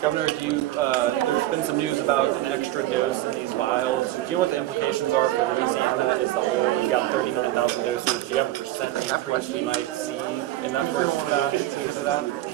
Governor, there's been some news about an extra dose in these vials. Do you know what the implications are for Louisiana as the whole? You got 39,000 doses. Do you have a percentage of what you might see in that first that?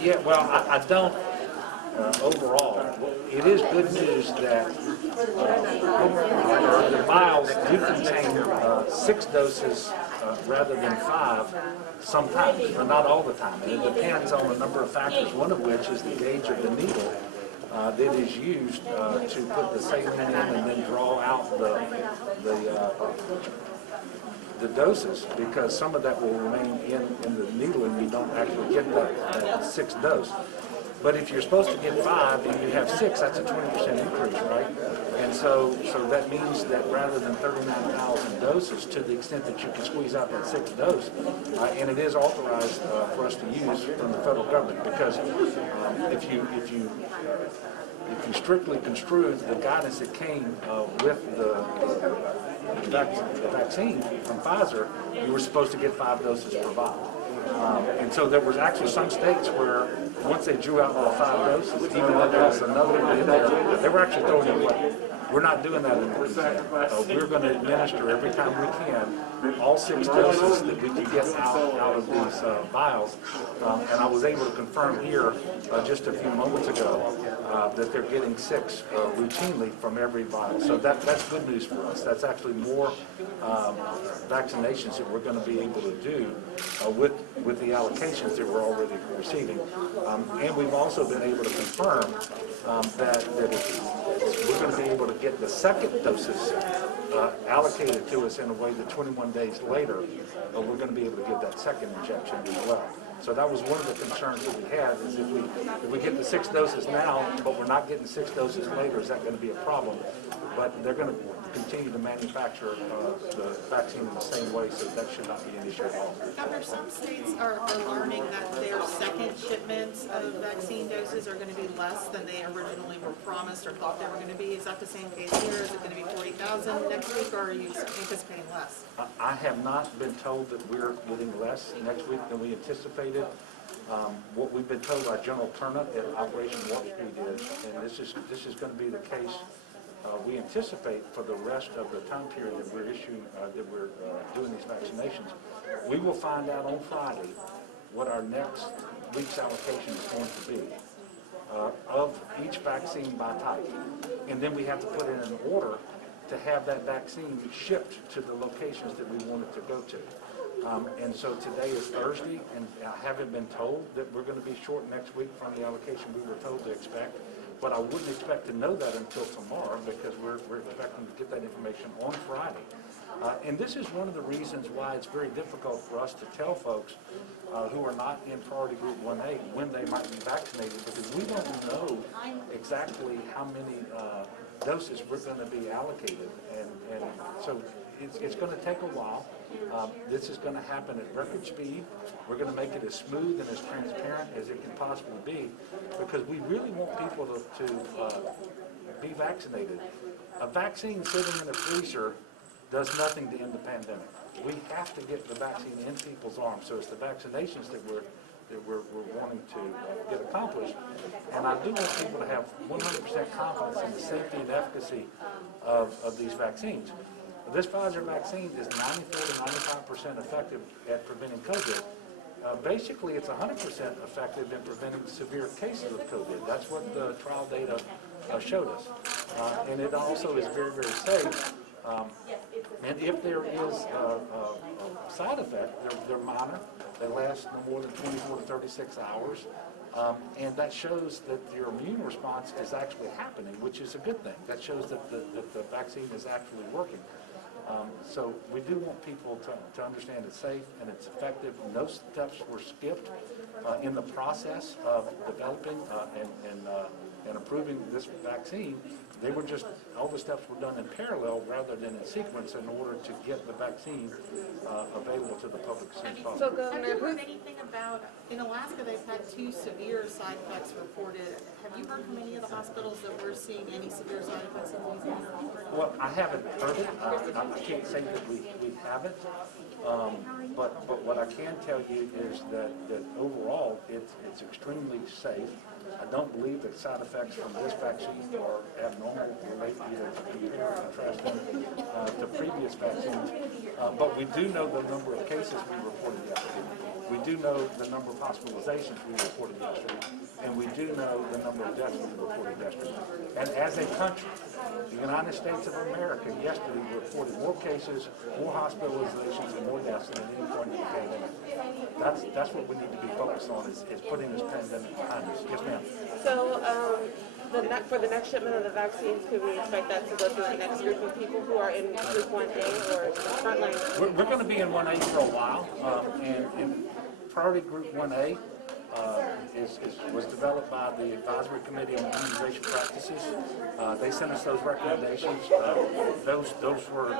Yeah, well, I don't overall. It is good news that the vials do contain 6 doses rather than 5 sometimes, but not all the time. And it depends on a number of factors, one of which is the gauge of the needle that is used to put the saline in and then draw out the doses, because some of that will remain in the needle and you don't actually get that 6th dose. But if you're supposed to get 5 and you have 6, that's a 20% increase, right? And so that means that rather than 39,000 doses, to the extent that you can squeeze out that 6th dose, and it is authorized for us to use from the federal government, because if you strictly construe the guidance that came with the vaccine from Pfizer, you were supposed to get 5 doses per vial. And so there was actually some states where once they drew out all 5 doses, even though there was another one in there, they were actually throwing it away. We're not doing that in Louisiana. We're going to administer every time we can all 6 doses that we can get out of these vials. And I was able to confirm here just a few moments ago that they're getting 6 routinely from every vial. So that's good news for us. That's actually more vaccinations that we're going to be able to do with the allocations that we're already receiving. And we've also been able to confirm that we're going to be able to get the 2nd doses allocated to us in a way that 21 days later, we're going to be able to get that 2nd injection as well. So that was one of the concerns that we had, is if we get the 6 doses now, but we're not getting 6 doses later, is that going to be a problem? But they're going to continue to manufacture the vaccine in the same way, so that should not be an issue at all. Governor, some states are learning that their 2nd shipments of vaccine doses are going to be less than they originally were promised or thought they were going to be. Is that the same case here? Is it going to be 40,000 next week, or are you anticipating less? I have not been told that we're getting less next week than we anticipated. What we've been told by General Turnip at Operation Warp Speed is, and this is going to be the case, we anticipate for the rest of the time period that we're doing these vaccinations. We will find out on Friday what our next week's allocation is going to be of each vaccine by type, and then we have to put in an order to have that vaccine shipped to the locations that we want it to go to. And so today is Thursday, and I haven't been told that we're going to be short next week from the allocation we were told to expect. But I wouldn't expect to know that until tomorrow, because we're expecting to get that information on Friday. And this is one of the reasons why it's very difficult for us to tell folks who are not in priority group 1A when they might be vaccinated, because we don't know exactly how many doses we're going to be allocated. And so it's going to take a while. This is going to happen at record speed. We're going to make it as smooth and as transparent as it can possibly be, because we really want people to be vaccinated. A vaccine sitting in a freezer does nothing to end the pandemic. We have to get the vaccine in people's arms. So it's the vaccinations that we're wanting to get accomplished. And I do want people to have 100% confidence in the safety and efficacy of these vaccines. This Pfizer vaccine is 94 to 95% effective at preventing COVID. Basically, it's 100% effective in preventing severe cases of COVID. That's what the trial data showed us. And it also is very, very safe. And if there is a side effect, they're minor. They last no more than 24 to 36 hours. And that shows that your immune response is actually happening, which is a good thing. That shows that the vaccine is actually working. So we do want people to understand it's safe and it's effective. No steps were skipped in the process of developing and approving this vaccine. They were just, all the steps were done in parallel rather than in sequence in order to get the vaccine available to the public as soon as possible. So, have you heard anything about, in Alaska they've had 2 severe side effects reported. Have you heard from any of the hospitals that we're seeing any severe side effects in Louisiana? Well, I haven't heard it. I can't say that we haven't. But what I can tell you is that overall it's extremely safe. I don't believe that side effects from this vaccine are abnormal related either to compare or contrasting to previous vaccines. But we do know the number of cases we reported yesterday. We do know the number of hospitalizations we reported yesterday. And we do know the number of deaths we reported yesterday. And as a country, the United States of America yesterday reported more cases, more hospitalizations, and more deaths than at any point in the pandemic. That's what we need to be focused on is putting this pandemic behind us. Yes, ma'am. So, for the next shipment of the vaccines, could we expect that to go to the next group of people who are in Group 1A or frontline? We're going to be in 1A for a while, and priority Group 1A was developed by the Advisory Committee on Immunization Practices. They sent us those recommendations. Those were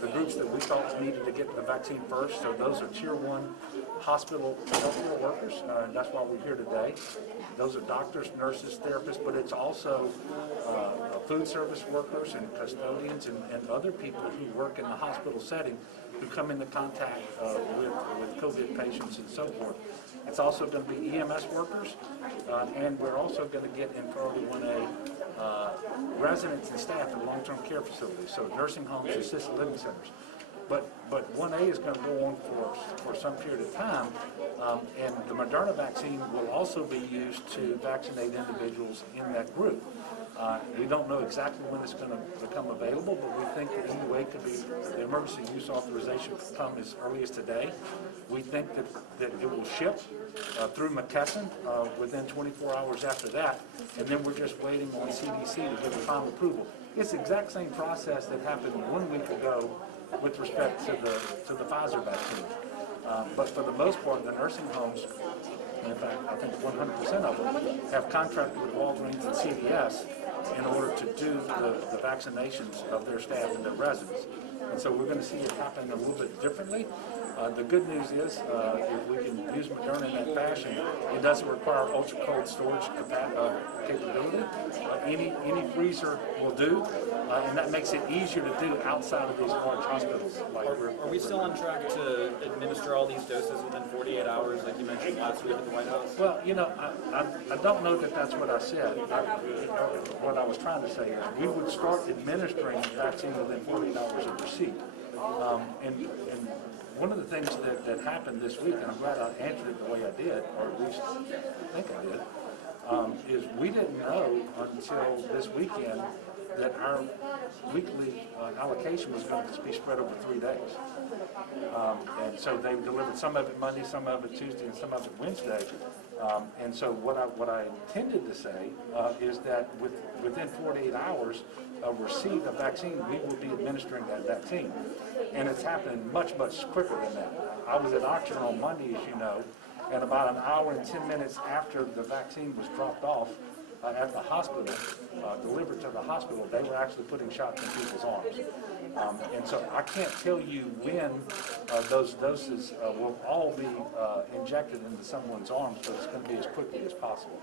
the groups that we thought needed to get the vaccine first. So those are Tier 1 hospital healthcare workers, and that's why we're here today. Those are doctors, nurses, therapists, but it's also food service workers and custodians and other people who work in the hospital setting who come into contact with COVID patients and so forth. It's also going to be EMS workers, and we're also going to get in priority 1A residents and staff in long-term care facilities, so nursing homes, assisted living centers. But 1A is going to go on for some period of time, and the Moderna vaccine will also be used to vaccinate individuals in that group. We don't know exactly when it's going to become available, but we think that EUA could be, the emergency use authorization could come as early as today. We think that it will ship through McKesson within 24 hours after that, and then we're just waiting on CDC to give the final approval. It's the exact same process that happened 1 week ago with respect to the Pfizer vaccine. But for the most part, the nursing homes, and in fact, I think 100% of them, have contracted with Walgreens and CVS in order to do the vaccinations of their staff and their residents. And so we're going to see it happening a little bit differently. The good news is if we can use Moderna in that fashion, it doesn't require ultra-cold storage capability. Any freezer will do, and that makes it easier to do outside of these large hospitals. Are we still on track to administer all these doses within 48 hours, like you mentioned last week at the White House? Well, I don't know that that's what I said. What I was trying to say is we would start administering the vaccine within 48 hours of receipt. And one of the things that happened this week, and I'm glad I answered it the way I did, or at least I think I did, is we didn't know until this weekend that our weekly allocation was going to be spread over 3 days. And so they delivered some of it Monday, some of it Tuesday, and some of it Wednesday. And so what I intended to say is that within 48 hours of receipt of vaccine, we will be administering that vaccine. And it's happening much, much quicker than that. I was at auction on Monday, as you know, and about an hour and 10 minutes after the vaccine was dropped off at the hospital, delivered to the hospital, they were actually putting shots in people's arms. And so I can't tell you when those doses will all be injected into someone's arms, but it's going to be as quickly as possible.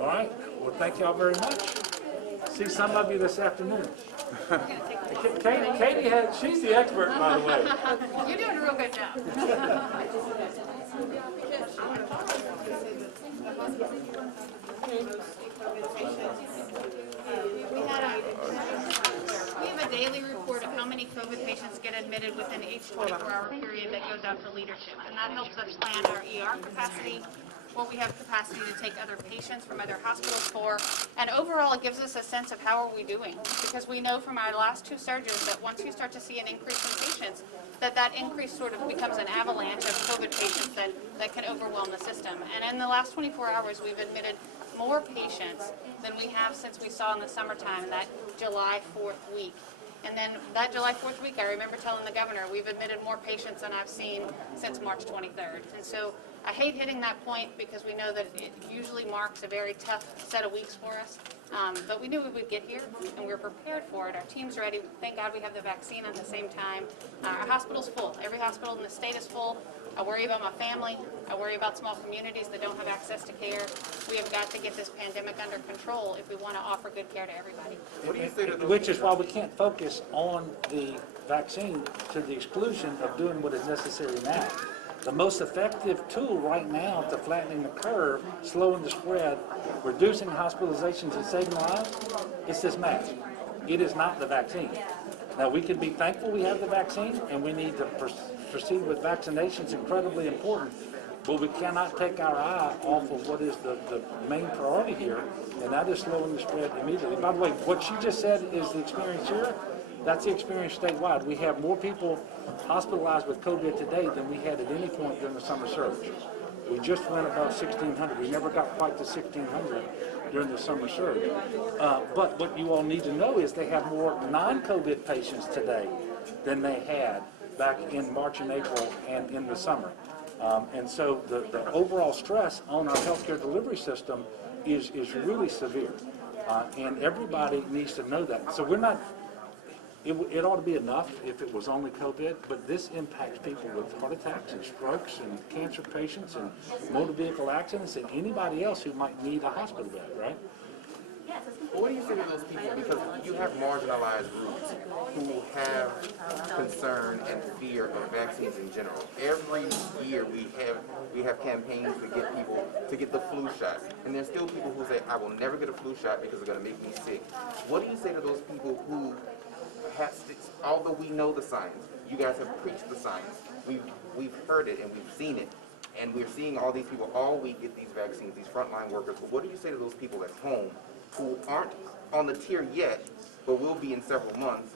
All right. Well, thank y'all very much. See some of you this afternoon. Katie she's the expert, by the way. You're doing a real good job. We have a daily report of how many COVID patients get admitted within each 24-hour period that goes out to leadership, and that helps us plan our ER capacity, what we have capacity to take other patients from other hospitals for, and overall it gives us a sense of how are we doing, because we know from our last 2 surges that once you start to see an increase in patients, that increase sort of becomes an avalanche of COVID patients that can overwhelm the system. And in the last 24 hours, we've admitted more patients than we have since we saw in the summertime, in that July 4th week. And then that July 4th week, I remember telling the governor, we've admitted more patients than I've seen since March 23rd. And so I hate hitting that point because we know that it usually marks a very tough set of weeks for us. But we knew we would get here, and we were prepared for it. Our team's ready. Thank God we have the vaccine at the same time. Our hospital's full. Every hospital in the state is full. I worry about my family. I worry about small communities that don't have access to care. We have got to get this pandemic under control if we want to offer good care to everybody. What do you think of Which is why we can't focus on the vaccine to the exclusion of doing what is necessary now. The most effective tool right now to flattening the curve, slowing the spread, reducing hospitalizations and saving lives, is this mask. It is not the vaccine. Now, we can be thankful we have the vaccine, and we need to proceed with vaccinations, incredibly important, but we cannot take our eye off of what is the main priority here, and that is slowing the spread immediately. By the way, what she just said is the experience here. That's the experience statewide. We have more people hospitalized with COVID today than we had at any point during the summer surge. We just went above 1,600. We never got quite to 1,600 during the summer surge. But what you all need to know is they have more non-COVID patients today than they had back in March and April and in the summer. And so the overall stress on our healthcare delivery system is really severe. And everybody needs to know that. So we're not, it ought to be enough if it was only COVID, but this impacts people with heart attacks and strokes and cancer patients and motor vehicle accidents and anybody else who might need a hospital bed, right? But what do you say to those people? Because you have marginalized groups who have concern and fear of vaccines in general. Every year we have campaigns to get people to get the flu shot. And there's still people who say, I will never get a flu shot because it's going to make me sick. What do you say to those people who although we know the science, you guys have preached the science, we've heard it and we've seen it, and we're seeing all these people all week get these vaccines, these frontline workers, but what do you say to those people at home who aren't on the tier yet, but will be in several months,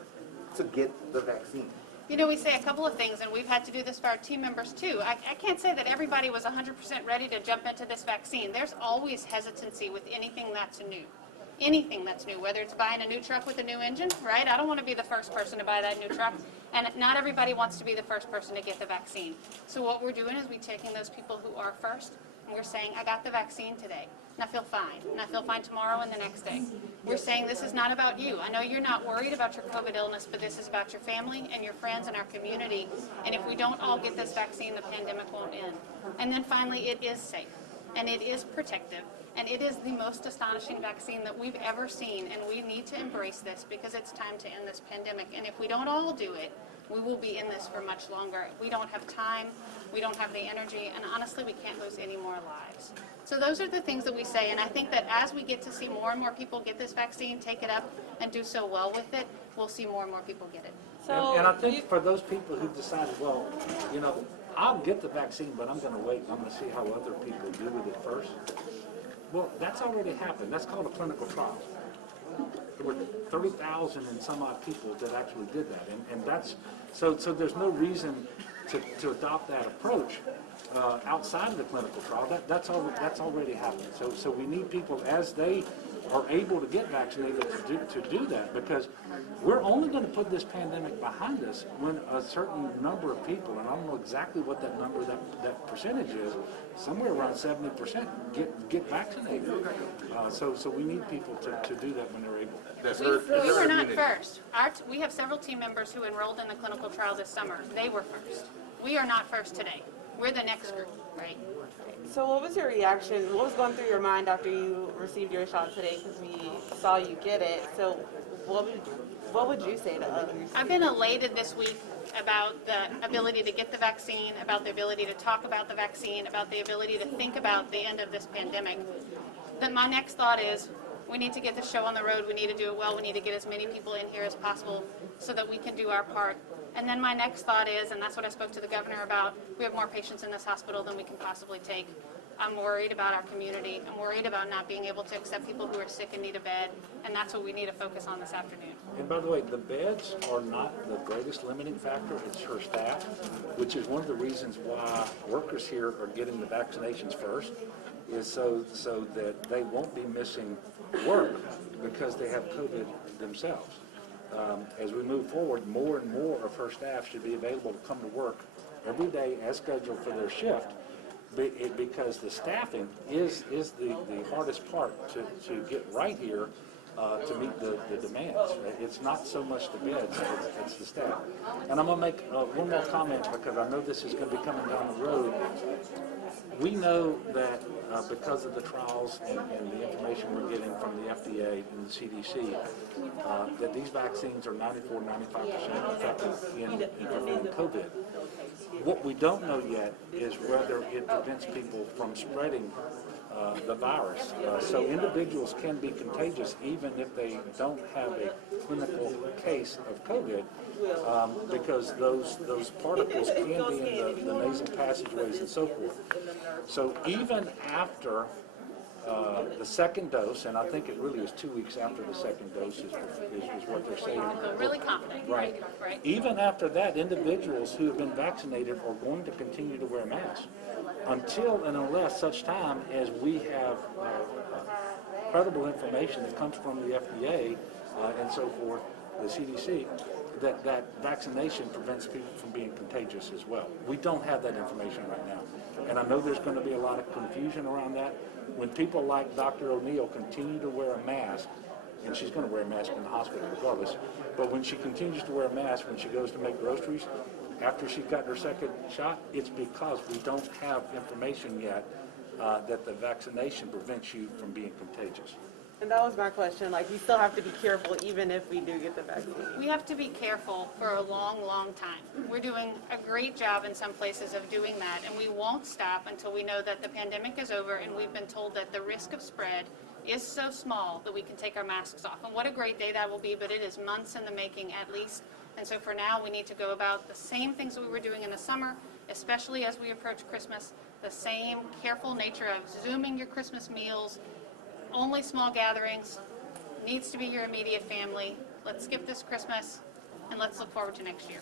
to get the vaccine? You know, we say a couple of things, and we've had to do this for our team members too. I can't say that everybody was 100% ready to jump into this vaccine. There's always hesitancy with anything that's new. Anything that's new, whether it's buying a new truck with a new engine, right? I don't want to be the first person to buy that new truck, and not everybody wants to be the first person to get the vaccine. So what we're doing is we're taking those people who are first, and we're saying, I got the vaccine today, and I feel fine, and I feel fine tomorrow and the next day. We're saying this is not about you. I know you're not worried about your COVID illness, but this is about your family and your friends and our community, and if we don't all get this vaccine, the pandemic won't end. And then finally, it is safe, and it is protective. And it is the most astonishing vaccine that we've ever seen, and we need to embrace this because it's time to end this pandemic. And if we don't all do it, we will be in this for much longer. We don't have time, we don't have the energy, and honestly, we can't lose any more lives. So those are the things that we say, and I think that as we get to see more and more people get this vaccine, take it up, and do so well with it, we'll see more and more people get it. So And I think for those people who've decided, well, you know, I'll get the vaccine, but I'm going to wait. I'm going to see how other people do with it first. Well, that's already happened. That's called a clinical trial. There were 30,000 and some odd people that actually did that, and that's so there's no reason to adopt that approach outside of the clinical trial. That's already happened. So we need people as they are able to get vaccinated to do that, because we're only going to put this pandemic behind us when a certain number of people, and I don't know exactly what that number, that percentage is, somewhere around 70% get vaccinated. So we need people to do that when they're able. We were not first. We have several team members who enrolled in the clinical trial this summer. They were first. We are not first today. We're the next group, right? So what was your reaction? What was going through your mind after you received your shot today? Because we saw you get it. So what would you say to others? I've been elated this week about the ability to get the vaccine, about the ability to talk about the vaccine, about the ability to think about the end of this pandemic. But my next thought is, we need to get the show on the road. We need to do it well. We need to get as many people in here as possible so that we can do our part. And then my next thought is, and that's what I spoke to the governor about, we have more patients in this hospital than we can possibly take. I'm worried about our community. I'm worried about not being able to accept people who are sick and need a bed, and that's what we need to focus on this afternoon. And by the way, the beds are not the greatest limiting factor. It's her staff, which is one of the reasons why workers here are getting the vaccinations first, is so that they won't be missing work because they have COVID themselves. As we move forward, more and more of her staff should be available to come to work every day as scheduled for their shift, because the staffing is the hardest part to get right here to meet the demands. It's not so much the beds, it's the staff. And I'm going to make one more comment, because I know this is going to be coming down the road. We know that because of the trials and the information we're getting from the FDA and the CDC, that these vaccines are 94-95% effective in preventing COVID. What we don't know yet is whether it prevents people from spreading the virus. So individuals can be contagious even if they don't have a clinical case of COVID, because those particles can be in the nasal passageways and so forth. So even after the second dose, and I think it really is 2 weeks after the second dose is what they're saying. I feel really confident. Right. Right. Even after that, individuals who have been vaccinated are going to continue to wear masks until and unless such time as we have credible information that comes from the FDA and so forth, the CDC, that vaccination prevents people from being contagious as well. We don't have that information right now. And I know there's going to be a lot of confusion around that. When people like Dr. O'Neill continue to wear a mask, and she's going to wear a mask in the hospital regardless, but when she continues to wear a mask when she goes to make groceries, after she got her second shot, it's because we don't have information yet that the vaccination prevents you from being contagious. And that was my question. Like, we still have to be careful even if we do get the vaccine. We have to be careful for a long, long time. We're doing a great job in some places of doing that, and we won't stop until we know that the pandemic is over and we've been told that the risk of spread is so small that we can take our masks off. And what a great day that will be, but it is months in the making at least. And so for now, we need to go about the same things that we were doing in the summer, especially as we approach Christmas, the same careful nature of Zooming your Christmas meals, only small gatherings, needs to be your immediate family. Let's skip this Christmas, and let's look forward to next year.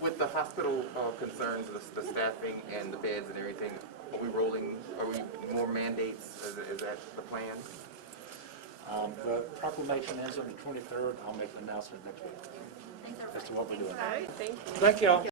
With the hospital concerns, the staffing and the beds and everything, are we more mandates? Is that the plan? The proclamation ends on the 23rd. I'll make the announcement next week as to what we're doing. Thank you. Thank y'all.